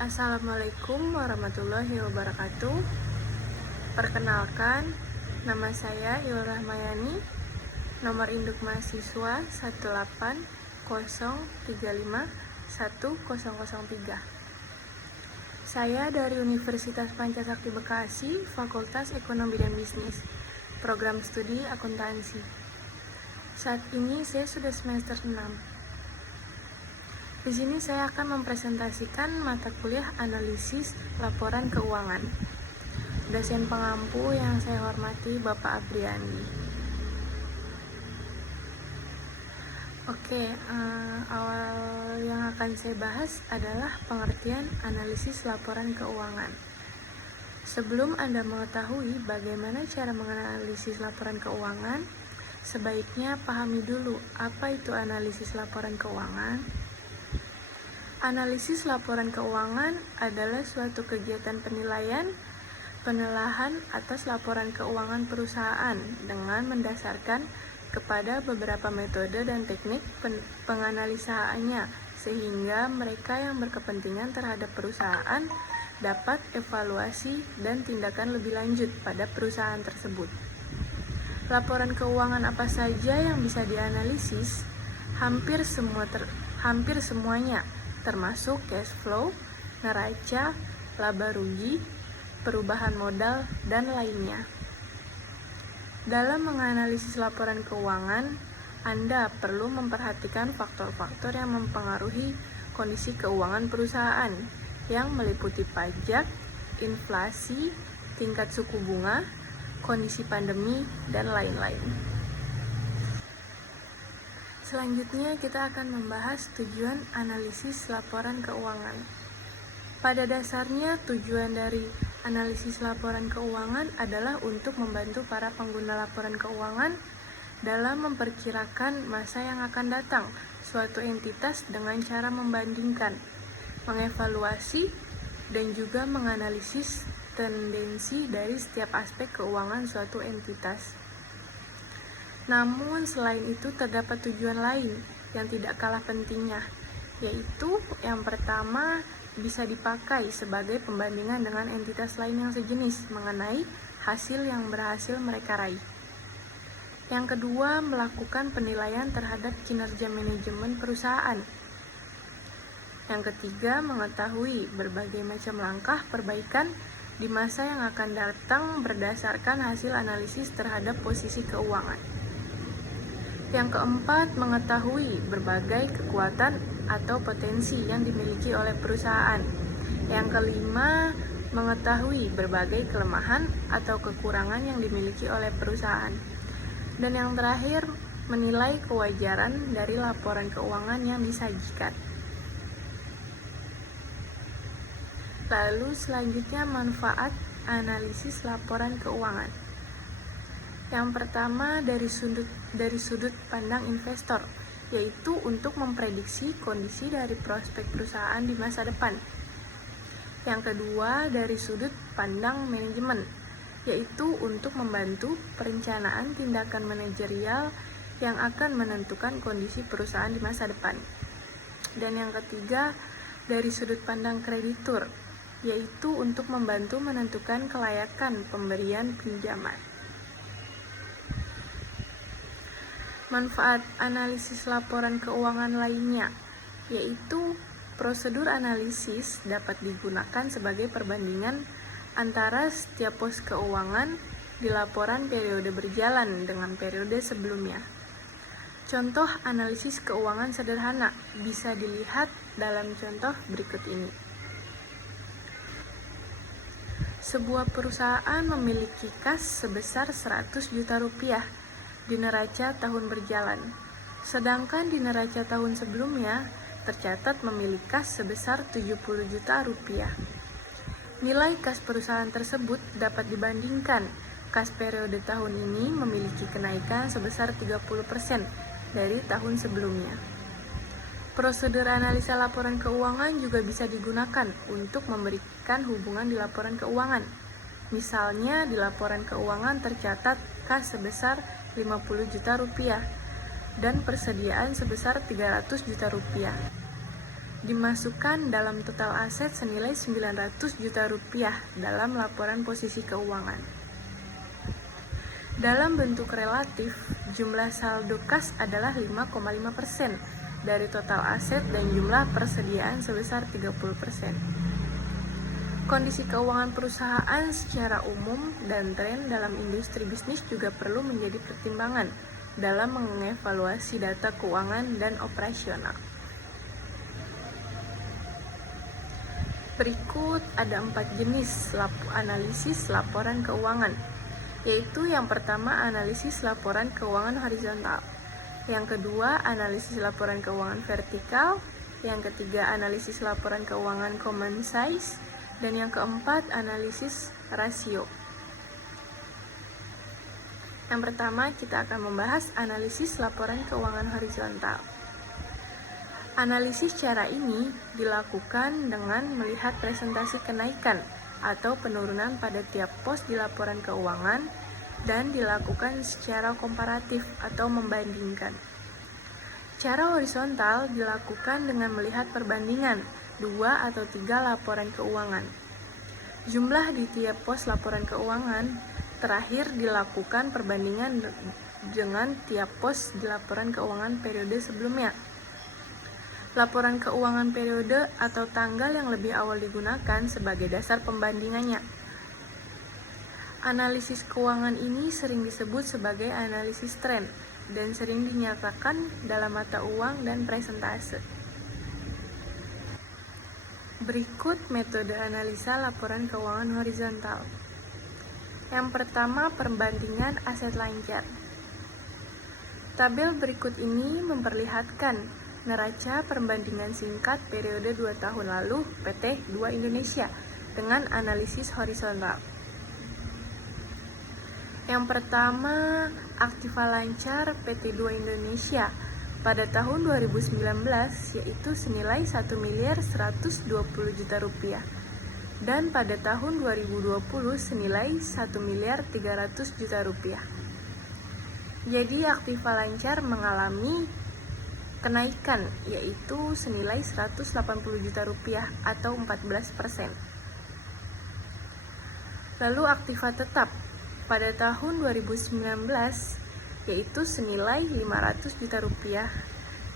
Assalamualaikum warahmatullahi wabarakatuh. Perkenalkan, nama saya Yul Rahmayani, nomor induk mahasiswa 180351003. Saya dari Universitas Pancasakti Bekasi, Fakultas Ekonomi dan Bisnis, Program Studi Akuntansi. Saat ini saya sudah semester 6. Di sini saya akan mempresentasikan mata kuliah analisis laporan keuangan. Dosen pengampu yang saya hormati Bapak Abriandi. Awal yang akan saya bahas adalah pengertian analisis laporan keuangan. Sebelum Anda mengetahui bagaimana cara menganalisis laporan keuangan, sebaiknya pahami dulu apa itu analisis laporan keuangan. Analisis laporan keuangan adalah suatu kegiatan penilaian, penelahan atas laporan keuangan perusahaan dengan mendasarkan kepada beberapa metode dan teknik penganalisaannya, sehingga mereka yang berkepentingan terhadap perusahaan dapat evaluasi dan tindakan lebih lanjut pada perusahaan tersebut. Laporan keuangan apa saja yang bisa dianalisis? Hampir semuanya, termasuk cash flow, neraca, laba rugi, perubahan modal, dan lainnya. Dalam menganalisis laporan keuangan, Anda perlu memperhatikan faktor-faktor yang mempengaruhi kondisi keuangan perusahaan, yang meliputi pajak, inflasi, tingkat suku bunga, kondisi pandemi, dan lain-lain. Selanjutnya kita akan membahas tujuan analisis laporan keuangan. Pada dasarnya tujuan dari analisis laporan keuangan adalah untuk membantu para pengguna laporan keuangan dalam memperkirakan masa yang akan datang suatu entitas dengan cara membandingkan, mengevaluasi, dan juga menganalisis tendensi dari setiap aspek keuangan suatu entitas. Namun selain itu terdapat tujuan lain yang tidak kalah pentingnya, yaitu yang pertama bisa dipakai sebagai pembandingan dengan entitas lain yang sejenis mengenai hasil yang berhasil mereka raih. Yang kedua, melakukan penilaian terhadap kinerja manajemen perusahaan. Yang ketiga, mengetahui berbagai macam langkah perbaikan di masa yang akan datang berdasarkan hasil analisis terhadap posisi keuangan. Yang keempat, mengetahui berbagai kekuatan atau potensi yang dimiliki oleh perusahaan. Yang kelima, mengetahui berbagai kelemahan atau kekurangan yang dimiliki oleh perusahaan. Dan yang terakhir, menilai kewajaran dari laporan keuangan yang disajikan. Lalu selanjutnya manfaat analisis laporan keuangan. Yang pertama dari sudut pandang investor, yaitu untuk memprediksi kondisi dari prospek perusahaan di masa depan. Yang kedua dari sudut pandang manajemen, yaitu untuk membantu perencanaan tindakan manajerial yang akan menentukan kondisi perusahaan di masa depan. Dan yang ketiga dari sudut pandang kreditur, yaitu untuk membantu menentukan kelayakan pemberian pinjaman. Manfaat analisis laporan keuangan lainnya, yaitu prosedur analisis dapat digunakan sebagai perbandingan antara setiap pos keuangan di laporan periode berjalan dengan periode sebelumnya. Contoh analisis keuangan sederhana bisa dilihat dalam contoh berikut ini. Sebuah perusahaan memiliki kas sebesar 100 juta rupiah di neraca tahun berjalan, sedangkan di neraca tahun sebelumnya tercatat memiliki kas sebesar 70 juta rupiah. Nilai kas perusahaan tersebut dapat dibandingkan. Kas periode tahun ini memiliki kenaikan sebesar 30% dari tahun sebelumnya. Prosedur analisa laporan keuangan juga bisa digunakan untuk memberikan hubungan di laporan keuangan. Misalnya di laporan keuangan tercatat kas sebesar 50 juta rupiah dan persediaan sebesar 300 juta rupiah. dimasukkan dalam total aset senilai 900 juta rupiah dalam laporan posisi keuangan. Dalam bentuk relatif, jumlah saldo kas adalah 5,5% dari total aset dan jumlah persediaan sebesar 30%. Kondisi keuangan perusahaan secara umum dan tren dalam industri bisnis juga perlu menjadi pertimbangan dalam mengevaluasi data keuangan dan operasional. Berikut ada 4 jenis analisis laporan keuangan, yaitu yang pertama analisis laporan keuangan horizontal, yang kedua analisis laporan keuangan vertikal, yang ketiga analisis laporan keuangan common size, dan yang keempat analisis rasio. Yang pertama kita akan membahas analisis laporan keuangan horizontal. Analisis cara ini dilakukan dengan melihat presentasi kenaikan atau penurunan pada tiap pos di laporan keuangan dan dilakukan secara komparatif atau membandingkan. Cara horizontal dilakukan dengan melihat perbandingan 2 atau 3 laporan keuangan. Jumlah di tiap pos laporan keuangan terakhir dilakukan perbandingan dengan tiap pos di laporan keuangan periode sebelumnya. Laporan keuangan periode atau tanggal yang lebih awal digunakan sebagai dasar pembandingannya. Analisis keuangan ini sering disebut sebagai analisis tren dan sering dinyatakan dalam mata uang dan presentase. Berikut metode analisa laporan keuangan horizontal. Yang pertama, perbandingan aset lancar. Tabel berikut ini memperlihatkan neraca perbandingan singkat periode 2 tahun lalu PT 2 Indonesia dengan analisis horizontal. Yang pertama, aktiva lancar PT 2 Indonesia pada tahun 2019 yaitu senilai 1.120 juta rupiah dan pada tahun 2020 senilai 1.300 juta rupiah. Jadi aktiva lancar mengalami kenaikan yaitu senilai 180 juta rupiah atau 14%. Lalu aktiva tetap pada tahun 2019 yaitu senilai 500 juta rupiah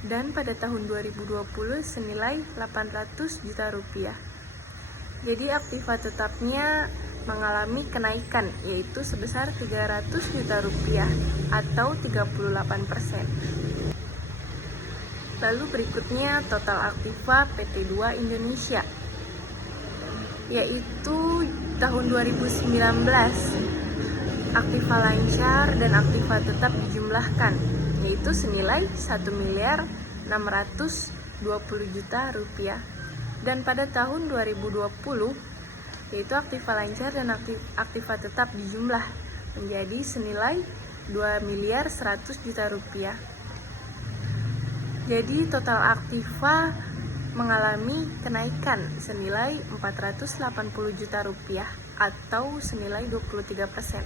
dan pada tahun 2020 senilai 800 juta rupiah. Jadi aktiva tetapnya mengalami kenaikan yaitu sebesar 300 juta rupiah atau 38%. Lalu berikutnya total aktiva PT 2 Indonesia yaitu tahun 2019 aktiva lancar dan aktiva tetap dijumlahkan yaitu senilai 1.620 juta rupiah dan pada tahun 2020 yaitu aktiva lancar dan aktiva tetap dijumlah menjadi senilai 2.100 juta rupiah. Jadi total aktiva mengalami kenaikan senilai 480 juta rupiah atau senilai 23%.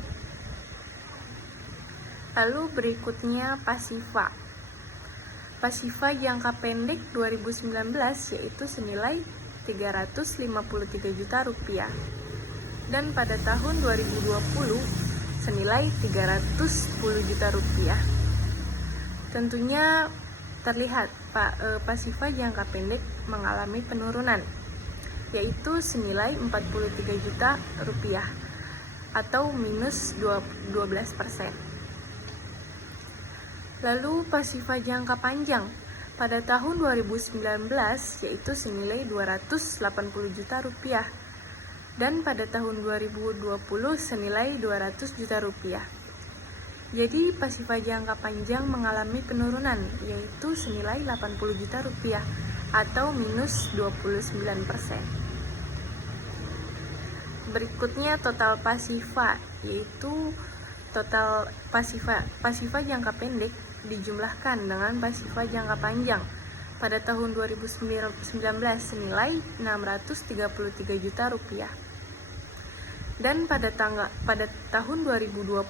Lalu berikutnya pasiva. Pasiva jangka pendek 2019 yaitu senilai 353 juta rupiah. Dan pada tahun 2020 senilai 310 juta rupiah. Tentunya terlihat pasiva jangka pendek mengalami penurunan yaitu senilai 43 juta rupiah atau minus 12%. Lalu pasiva jangka panjang pada tahun 2019 yaitu senilai 280 juta rupiah dan pada tahun 2020 senilai 200 juta rupiah. Jadi pasiva jangka panjang mengalami penurunan yaitu senilai 80 juta rupiah atau minus 29%. Berikutnya total pasiva yaitu total pasiva jangka pendek dijumlahkan dengan pasiva jangka panjang pada tahun 2019 senilai 633 juta rupiah. Dan pada tahun 2020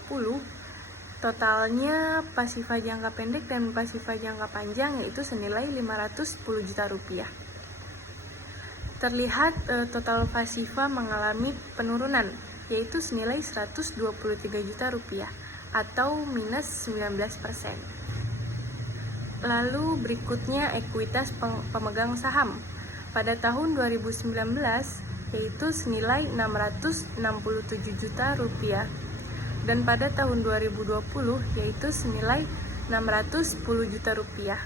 totalnya pasiva jangka pendek dan pasiva jangka panjang yaitu senilai 510 juta rupiah. terlihat total pasifa mengalami penurunan, yaitu senilai 123 juta rupiah atau minus 19%. Lalu berikutnya ekuitas pemegang saham pada tahun 2019 yaitu senilai 667 juta rupiah dan pada tahun 2020 yaitu senilai 610 juta rupiah.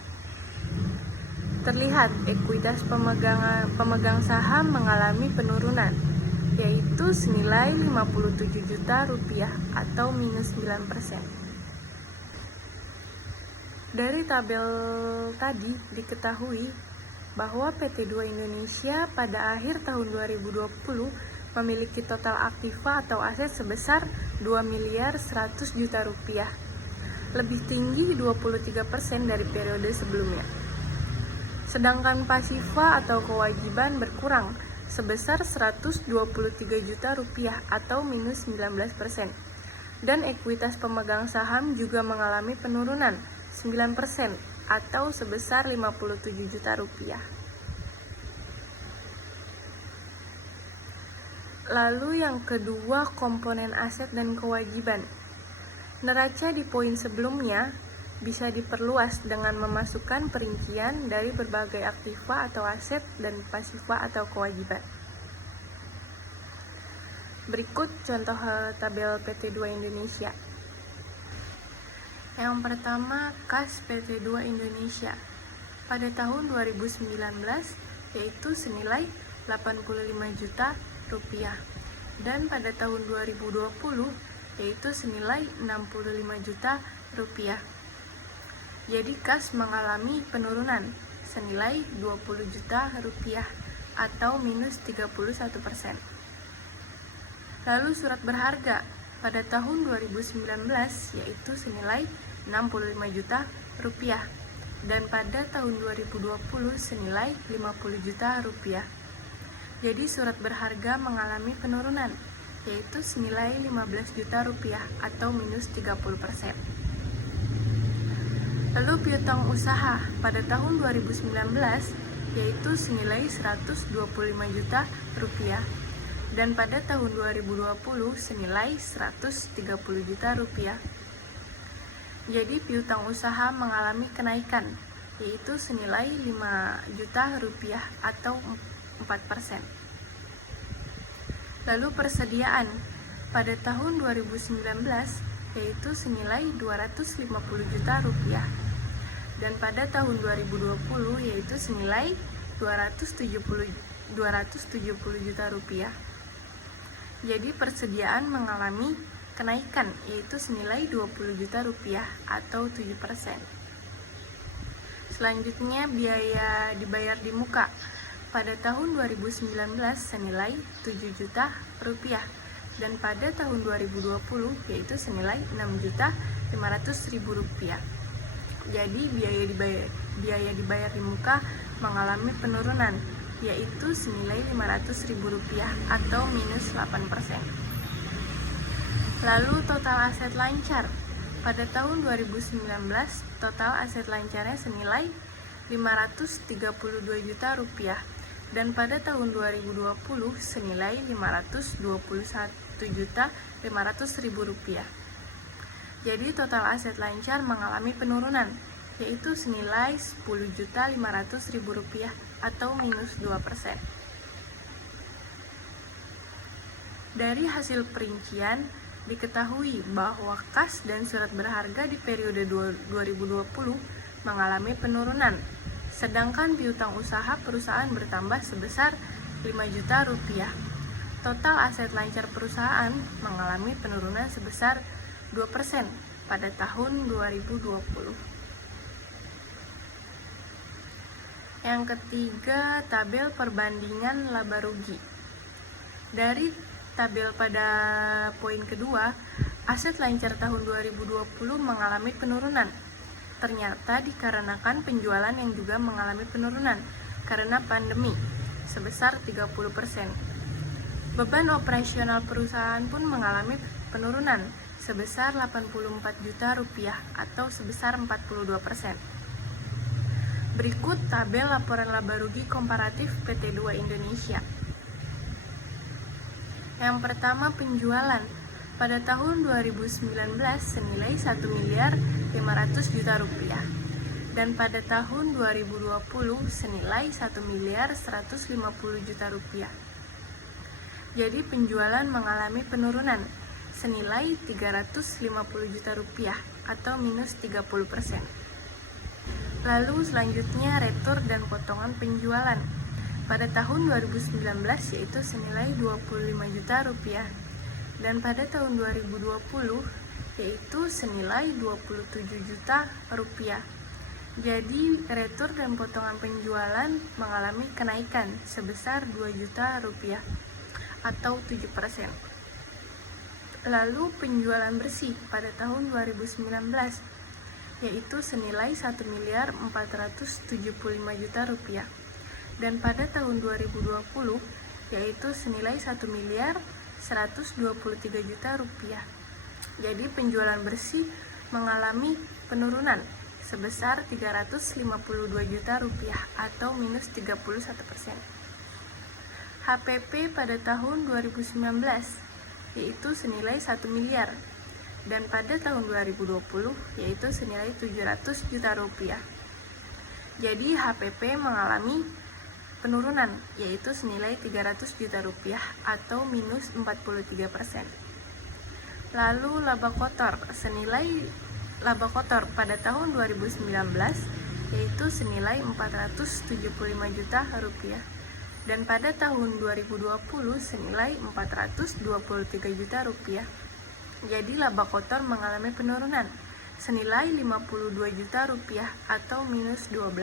Terlihat ekuitas pemegang saham mengalami penurunan, yaitu senilai 57 juta rupiah atau minus 9%. Dari tabel tadi diketahui bahwa PT2 Indonesia pada akhir tahun 2020 memiliki total aktiva atau aset sebesar 2 miliar 100 juta rupiah, lebih tinggi 23% dari periode sebelumnya. Sedangkan pasifa atau kewajiban berkurang sebesar 123 juta rupiah atau minus 19%. Dan ekuitas pemegang saham juga mengalami penurunan 9% atau sebesar 57 juta rupiah. Lalu yang kedua, komponen aset dan kewajiban. Neraca di poin sebelumnya bisa diperluas dengan memasukkan perincian dari berbagai aktiva atau aset dan pasifa atau kewajiban. Berikut contoh tabel PT2 Indonesia. Yang pertama, kas PT2 Indonesia pada tahun 2019 yaitu senilai 85 juta rupiah dan pada tahun 2020 yaitu senilai 65 juta rupiah. Jadi kas mengalami penurunan senilai 20 juta rupiah atau minus 31%. Lalu surat berharga pada tahun 2019 yaitu senilai 65 juta rupiah dan pada tahun 2020 senilai 50 juta rupiah. Jadi surat berharga mengalami penurunan yaitu senilai 15 juta rupiah atau minus 30%. Lalu piutang usaha pada tahun 2019 yaitu senilai 125 juta rupiah dan pada tahun 2020 senilai 130 juta rupiah. Jadi piutang usaha mengalami kenaikan yaitu senilai 5 juta rupiah atau 4%. Lalu persediaan pada tahun 2019 yaitu senilai 250 juta rupiah dan pada tahun 2020 yaitu senilai 270 juta rupiah. Jadi persediaan mengalami kenaikan yaitu senilai 20 juta rupiah atau 7%. Selanjutnya biaya dibayar di muka pada tahun 2019 senilai 7 juta rupiah dan pada tahun 2020 yaitu senilai 6.500.000 rupiah. Jadi biaya dibayar di muka mengalami penurunan yaitu senilai 500.000 rupiah atau minus 8%. Lalu total aset lancar pada tahun 2019 total aset lancarnya senilai 532 juta rupiah dan pada tahun 2020 senilai 521.500.000 rupiah. Jadi total aset lancar mengalami penurunan yaitu senilai 10.500.000 rupiah atau minus 2%. Dari hasil perincian diketahui bahwa kas dan surat berharga di periode 2020 mengalami penurunan. Sedangkan piutang usaha perusahaan bertambah sebesar 5 juta rupiah. Total aset lancar perusahaan mengalami penurunan sebesar 2% pada tahun 2020. Yang ketiga, tabel perbandingan laba rugi. Dari tabel pada poin kedua, aset lancar tahun 2020 mengalami penurunan. Ternyata dikarenakan penjualan yang juga mengalami penurunan karena pandemi sebesar 30%. Beban operasional perusahaan pun mengalami penurunan sebesar 84 juta rupiah atau sebesar 42%. Berikut tabel laporan laba rugi komparatif PT2 Indonesia. Yang pertama, penjualan. Pada tahun 2019 senilai 1 miliar 500 juta rupiah. Dan pada tahun 2020 senilai 1 miliar 150 juta rupiah. Jadi penjualan mengalami penurunan senilai 350 juta rupiah atau minus 30%. Lalu selanjutnya retur dan potongan penjualan. Pada tahun 2019 yaitu senilai 25 juta rupiah dan pada tahun 2020 yaitu senilai 27 juta rupiah. Jadi retur dan potongan penjualan mengalami kenaikan sebesar 2 juta rupiah atau 7%. Lalu penjualan bersih pada tahun 2019 yaitu senilai 1 miliar 475 juta rupiah dan pada tahun 2020 yaitu senilai 1 miliar 123 juta rupiah. Jadi penjualan bersih mengalami penurunan sebesar 352 juta rupiah atau minus 31%. HPP pada tahun 2019 yaitu senilai 1 miliar dan pada tahun 2020 yaitu senilai 700 juta rupiah. Jadi HPP mengalami penurunan yaitu senilai 300 juta rupiah atau minus 43%. Lalu laba kotor pada tahun 2019 yaitu senilai 475 juta rupiah dan pada tahun 2020 senilai 423 juta rupiah. Jadi laba kotor mengalami penurunan senilai 52 juta rupiah atau minus 12%.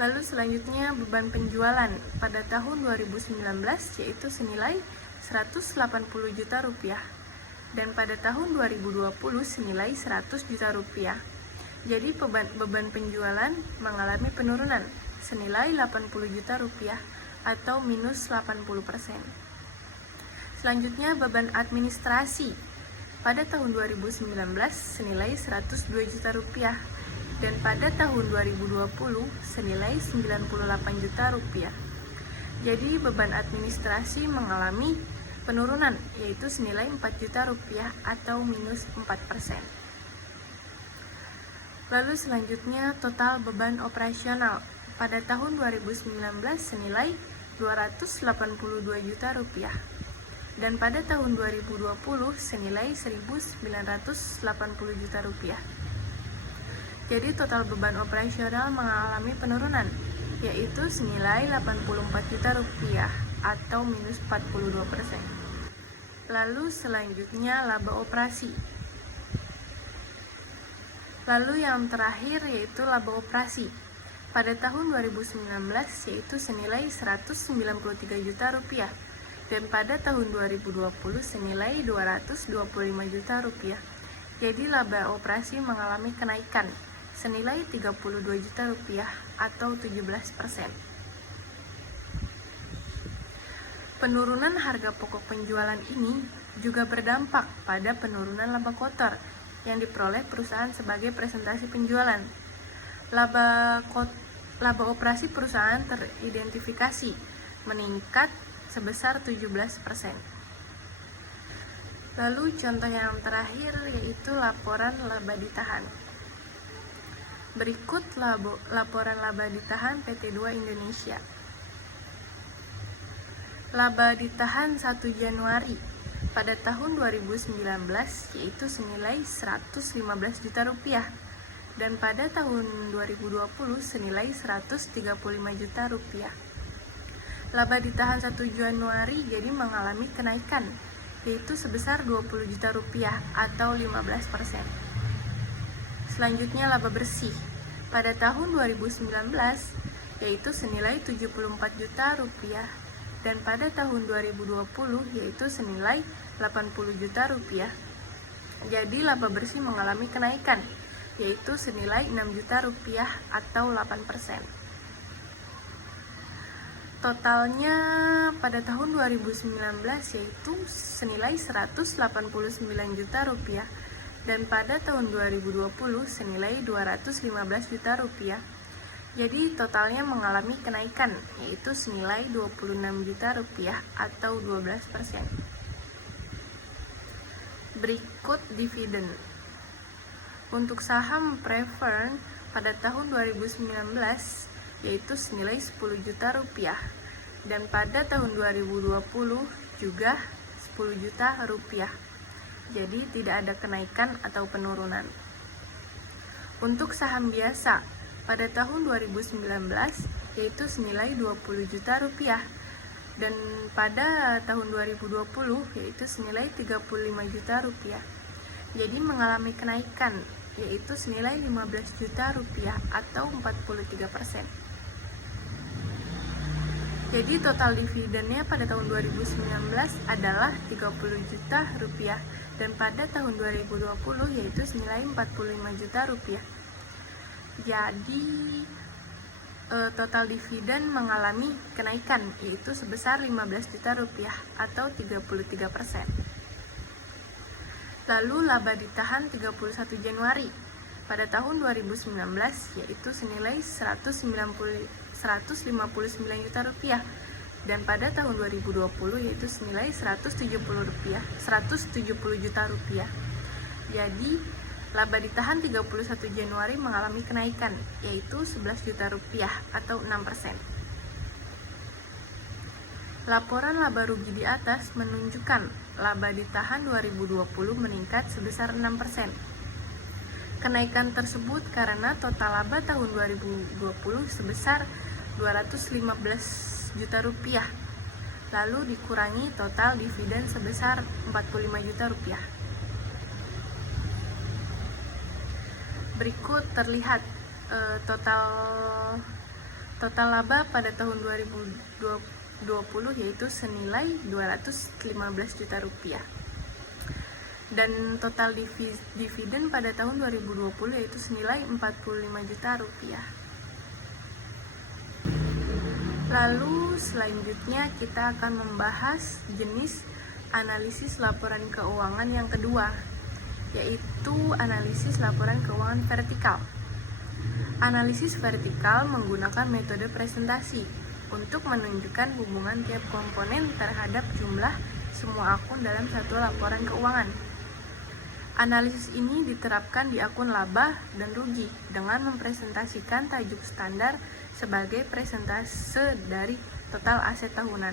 Lalu selanjutnya beban penjualan pada tahun 2019 yaitu senilai 180 juta rupiah dan pada tahun 2020 senilai 100 juta rupiah. Jadi beban penjualan mengalami penurunan senilai 80 juta rupiah atau minus 80%. Selanjutnya beban administrasi pada tahun 2019 senilai 102 juta rupiah dan pada tahun 2020 senilai 98 juta rupiah. Jadi beban administrasi mengalami penurunan yaitu senilai 4 juta rupiah atau minus 4%. Lalu selanjutnya total beban operasional pada tahun 2019 senilai 282 juta rupiah dan pada tahun 2020 senilai 1.980 juta rupiah. Jadi total beban operasional mengalami penurunan yaitu senilai 84 juta rupiah atau minus 42%. Lalu selanjutnya laba operasi. Lalu yang terakhir yaitu laba operasi. Pada tahun 2019 yaitu senilai 193 juta rupiah dan pada tahun 2020 senilai 225 juta rupiah. Jadi laba operasi mengalami kenaikan senilai 32 juta rupiah atau 17%. Penurunan harga pokok penjualan ini juga berdampak pada penurunan laba kotor yang diperoleh perusahaan sebagai presentasi penjualan. Laba operasi perusahaan teridentifikasi meningkat sebesar 17%. Lalu contoh yang terakhir yaitu laporan laba ditahan. Berikut laporan laba ditahan PT2 Indonesia. Laba ditahan 1 Januari pada tahun 2019 yaitu senilai 115 juta rupiah dan pada tahun 2020 senilai 135 juta rupiah. Laba ditahan 1 Januari jadi mengalami kenaikan yaitu sebesar 20 juta rupiah atau 15%. Selanjutnya laba bersih pada tahun 2019 yaitu senilai 74 juta rupiah dan pada tahun 2020 yaitu senilai 80 juta rupiah. Jadi laba bersih mengalami kenaikan yaitu senilai 6 juta rupiah atau 8%. Totalnya pada tahun 2019 yaitu senilai 189 juta rupiah dan pada tahun 2020 senilai 215 juta rupiah. Jadi totalnya mengalami kenaikan, yaitu senilai 26 juta rupiah atau 12%. Berikut dividen. Untuk saham preferred pada tahun 2019 yaitu senilai 10 juta rupiah, dan pada tahun 2020 juga 10 juta rupiah. Jadi tidak ada kenaikan atau penurunan. Untuk saham biasa pada tahun 2019 yaitu senilai 20 juta rupiah, dan pada tahun 2020 yaitu senilai 35 juta rupiah. Jadi mengalami kenaikan yaitu senilai 15 juta rupiah atau 43%. Jadi total dividennya pada tahun 2019 adalah 30 juta rupiah, dan pada tahun 2020 yaitu senilai 45 juta rupiah. Jadi total dividen mengalami kenaikan yaitu sebesar 15 juta rupiah atau 33%. Lalu laba ditahan 31 Januari pada tahun 2019 yaitu senilai 159 juta rupiah, dan pada tahun 2020 yaitu senilai 170 juta rupiah. Jadi laba ditahan 31 Januari mengalami kenaikan yaitu 11 juta rupiah atau 6%. Laporan laba rugi di atas menunjukkan laba ditahan 2020 meningkat sebesar 6%. Kenaikan tersebut karena total laba tahun 2020 sebesar 215 juta rupiah, lalu dikurangi total dividen sebesar 45 juta rupiah. Berikut terlihat total laba pada tahun 2020 yaitu senilai 215 juta rupiah. Dan total dividen pada tahun 2020 yaitu senilai 45 juta rupiah. Lalu selanjutnya kita akan membahas jenis analisis laporan keuangan yang kedua, yaitu analisis laporan keuangan vertikal. Analisis vertikal menggunakan metode presentasi untuk menunjukkan hubungan tiap komponen terhadap jumlah semua akun dalam satu laporan keuangan. Analisis ini diterapkan di akun laba dan rugi dengan mempresentasikan tajuk standar sebagai persentase dari total aset tahunan.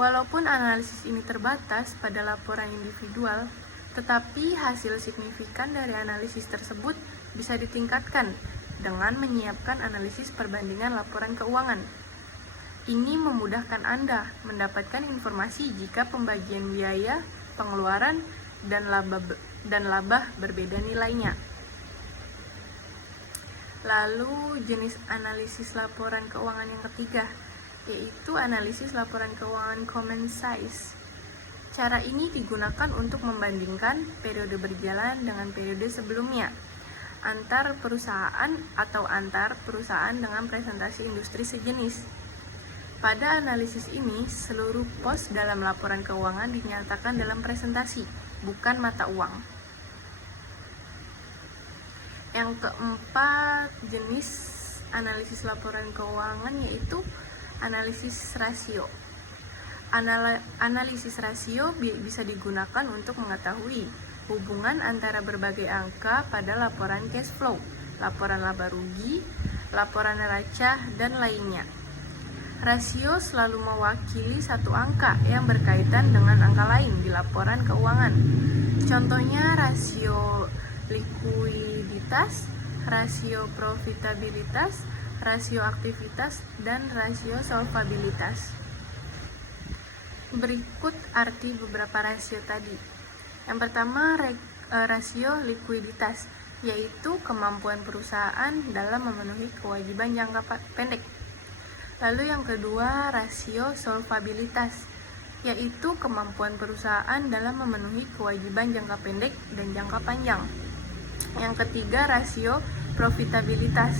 Walaupun analisis ini terbatas pada laporan individual, tetapi hasil signifikan dari analisis tersebut bisa ditingkatkan dengan menyiapkan analisis perbandingan laporan keuangan. Ini memudahkan Anda mendapatkan informasi jika pembagian biaya, pengeluaran, dan laba berbeda nilainya. Lalu jenis analisis laporan keuangan yang ketiga, yaitu analisis laporan keuangan common size. Cara ini digunakan untuk membandingkan periode berjalan dengan periode sebelumnya, antar perusahaan atau antar perusahaan dengan presentasi industri sejenis. Pada analisis ini, seluruh pos dalam laporan keuangan dinyatakan dalam presentasi, bukan mata uang. Yang keempat, jenis analisis laporan keuangan yaitu analisis rasio. Analisis rasio bisa digunakan untuk mengetahui hubungan antara berbagai angka pada laporan cash flow, laporan laba rugi, laporan neraca, dan lainnya. Rasio selalu mewakili satu angka yang berkaitan dengan angka lain di laporan keuangan. Contohnya rasio likuiditas, rasio profitabilitas, rasio aktivitas, dan rasio solvabilitas. Berikut arti beberapa rasio tadi. Yang pertama, rasio likuiditas, yaitu kemampuan perusahaan dalam memenuhi kewajiban jangka pendek. Lalu yang kedua, rasio solvabilitas, yaitu kemampuan perusahaan dalam memenuhi kewajiban jangka pendek dan jangka panjang. Yang ketiga, rasio profitabilitas,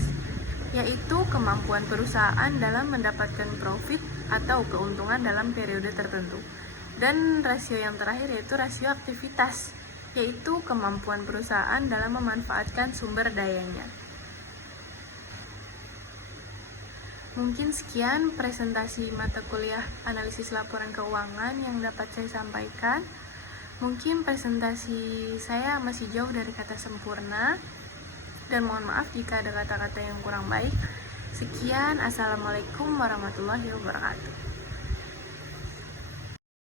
yaitu kemampuan perusahaan dalam mendapatkan profit atau keuntungan dalam periode tertentu. Dan rasio yang terakhir yaitu rasio aktivitas, yaitu kemampuan perusahaan dalam memanfaatkan sumber dayanya. Mungkin sekian presentasi mata kuliah analisis laporan keuangan yang dapat saya sampaikan. Mungkin presentasi saya masih jauh dari kata sempurna, dan mohon maaf jika ada kata-kata yang kurang baik. Sekian, Assalamualaikum warahmatullahi wabarakatuh.